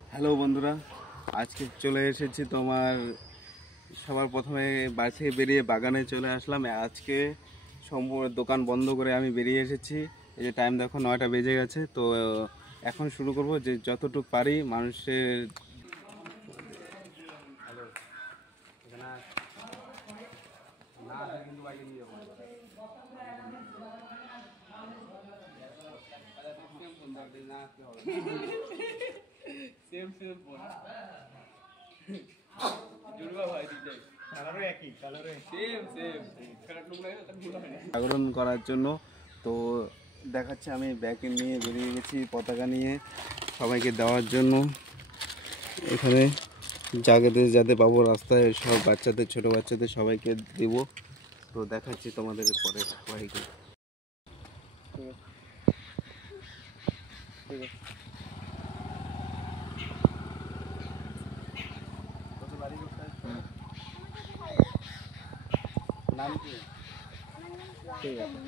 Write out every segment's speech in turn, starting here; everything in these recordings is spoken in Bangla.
হ্যালো বন্ধুরা, আজকে চলে এসেছি তোমার সবার প্রথমে বাড়ি থেকে বেরিয়ে বাগানে চলে আসলাম। আজকে সম্পূর্ণ দোকান বন্ধ করে আমি বেরিয়ে এসেছি। এই যে টাইম দেখো 9টা বেজে গেছে। তো এখন শুরু করব যে যতটুকু পারি মানুষের জাগরণ করার জন্য। তো দেখাচ্ছে আমি ব্যাগ নিয়ে বেরিয়ে গেছি পতাকা নিয়ে সবাইকে দেওয়ার জন্য। এখানে যাতে পাবো রাস্তায় সব বাচ্চাদের, ছোট বাচ্চাদের সবাইকে দেব। তো দেখাচ্ছি তোমাদের পরে সবাইকে। নাম কি? ঠিক আছে।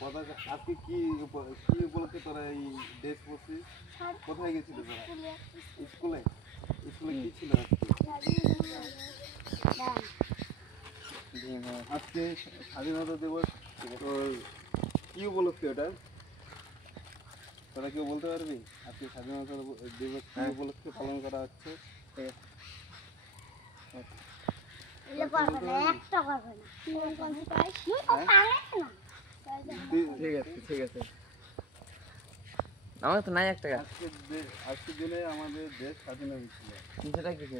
পতাকা আজকে কি উপলক্ষে তোরা এই ড্রেস পরছিস? কোথায় গেছিলি তোরা? স্কুলে। স্কুলে কি ছিল আজকে? স্বাধীনতা দিবস। কি উপলক্ষে ওটা তোরা কেউ বলতে পারবি? আজকে স্বাধীনতা দিবস কি উপলক্ষে পালন করা হচ্ছে? ঠিক আছে আমার তো নাই এক টাকা। আজকের দিনে আমাদের দেশ স্বাধীন হয়েছিল। সেটা কিছু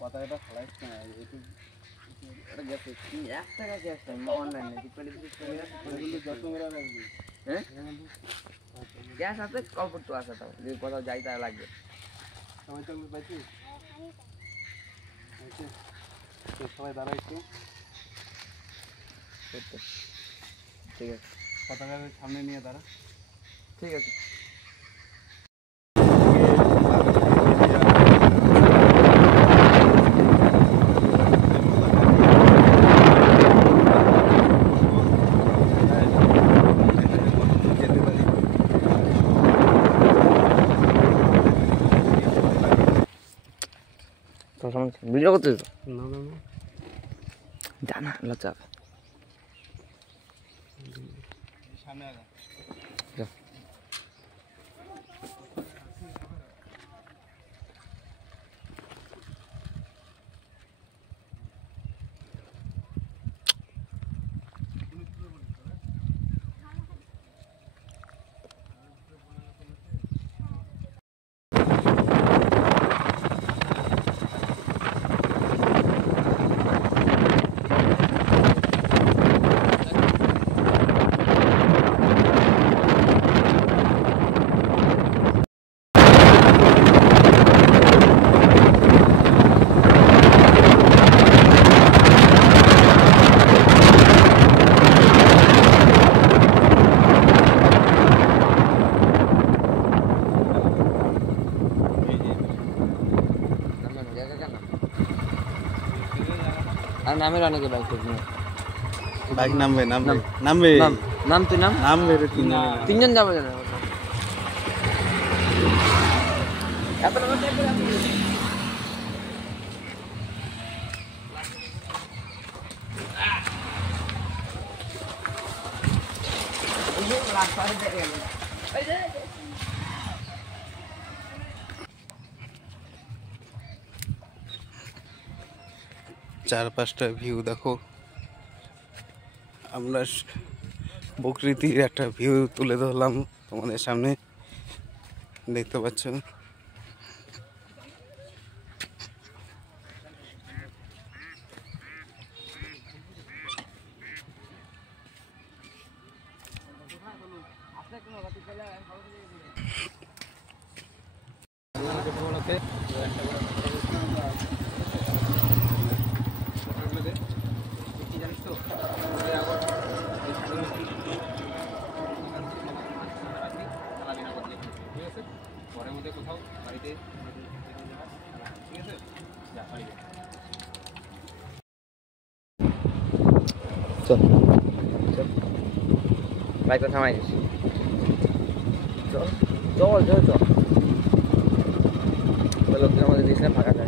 পতাকাটা ফ্লাইট না এটা গেছে এক টাকা ক্যাশ অনলাইনে যত্ন করে রাখবি। হ্যাঁ ক্যাশ আছে কল করতে আসা তাও যদি কোথাও যাই তাহলে লাগবে। সবাই তো পাইছিস? সবাই দাঁড়া একটু। ঠিক আছে পতাকার সামনে নিয়ে দাঁড়া। ঠিক আছে। ভিডিও করতে জানা লজ্জা সামনে আগা। নামের অনেকে বাইক বাইক নামবে নামবে নামবে নাম তুই নাম নামবে তিনজন যাবো জানো চারপাশটা ভিউ দেখো। আমরা প্রকৃতির একটা ভিউ তুলে ধরলাম তোমাদের সামনে, দেখতে পাচ্ছ। পরের মধ্যে কোথাও বাড়িতে ঠিক আছে যা বাড়িতে চল চল বাইকটা থামাই দিস চল চল চল চল লোকজন আমাদের দিস না ফাঁকা থাকে